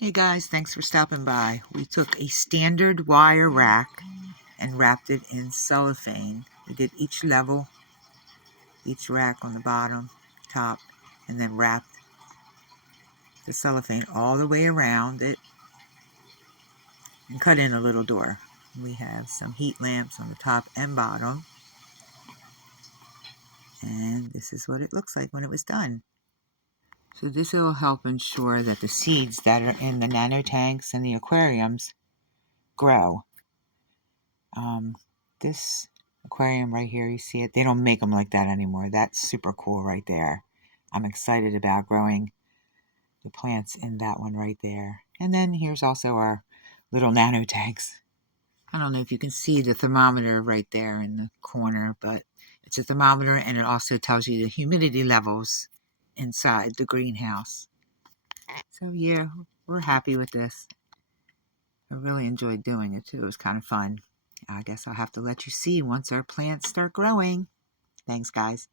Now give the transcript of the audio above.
Hey guys, thanks for stopping by. We took a standard wire rack and wrapped it in cellophane. We did each level, each rack on the bottom, top, and then wrapped the cellophane all the way around it and cut in a little door. We have some heat lamps on the top and bottom, and this is what it looks like when it was done. So this will help ensure that the seeds that are in the nanotanks and the aquariums grow. This aquarium right here, you see it? They don't make them like that anymore. That's super cool right there. I'm excited about growing the plants in that one right there. And then here's also our little nano tanks. I don't know if you can see the thermometer right there in the corner, but it's a thermometer and it also tells you the humidity levels inside the greenhouse. So yeah, we're happy with this. I really enjoyed doing it too. It was kind of fun. I guess I'll have to let you see once our plants start growing. Thanks, guys.